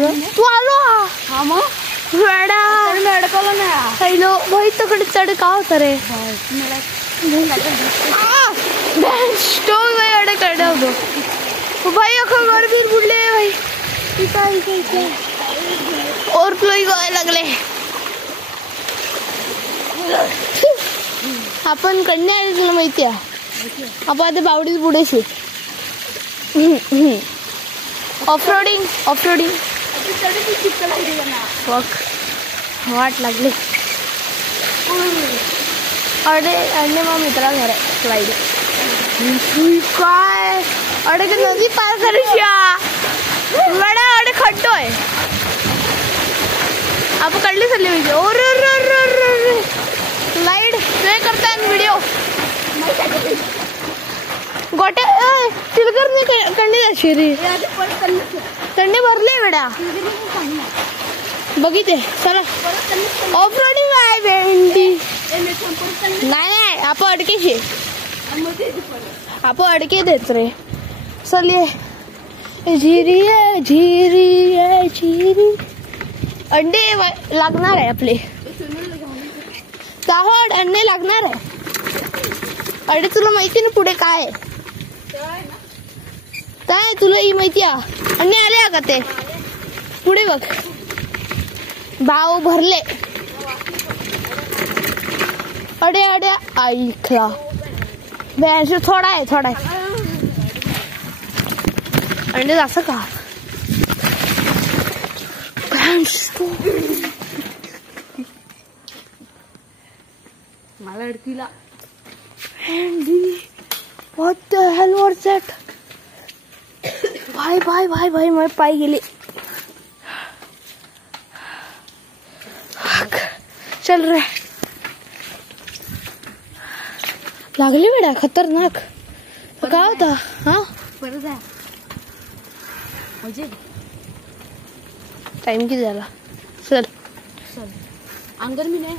आलो तू आलो हा मग वेडा मी अडकवलं नाही हॅलो भाई तकडे चढ का होतं रे स्टोव भाई अडे होतो भाई अखं गरबीर बुडले भाई इथं ओव्हरफ्लोई व्हायला लागले आपण कडणे आले तुला माहिती आहे आपण आता बावडीत बुडायची ऑफरोडिंग वाट लागली अडे मग मित्रा घर आहे स्लाइड काय अडे ते नदी पार करायची वेडा अडे खड्डोय आपण कडली चालली म्हणजे ओर स्लाइड प्ले करताय व्हिडिओ गोटे तिलकर नाही कडली जाशी रे कंडे भरले वेडा बघिते चला ऑफ रोडिंग आहे भेंडी नाही आपण अडकेशी आपण अडके देत रे चलिए झिरी आहे झिरी आहे झिरी अंडे लागणार आहे आपले दाहोड अंडे लागणार आहे अडे तुला माहिती ना पुढे काय काय तुला ही माहिती आहे अंडे आले का ते पुढे बघ भाव भरले अडे अडे ऐकला बॅन्स थोडा आहे अंडे असं का मला अडकीला What the hell was that? भाई मैं पाई गेली चल रे लागली बेटा खतरनाक काय होता हा परत आहे म्हणजे टाइम किती झाला चल अंगर मी नाही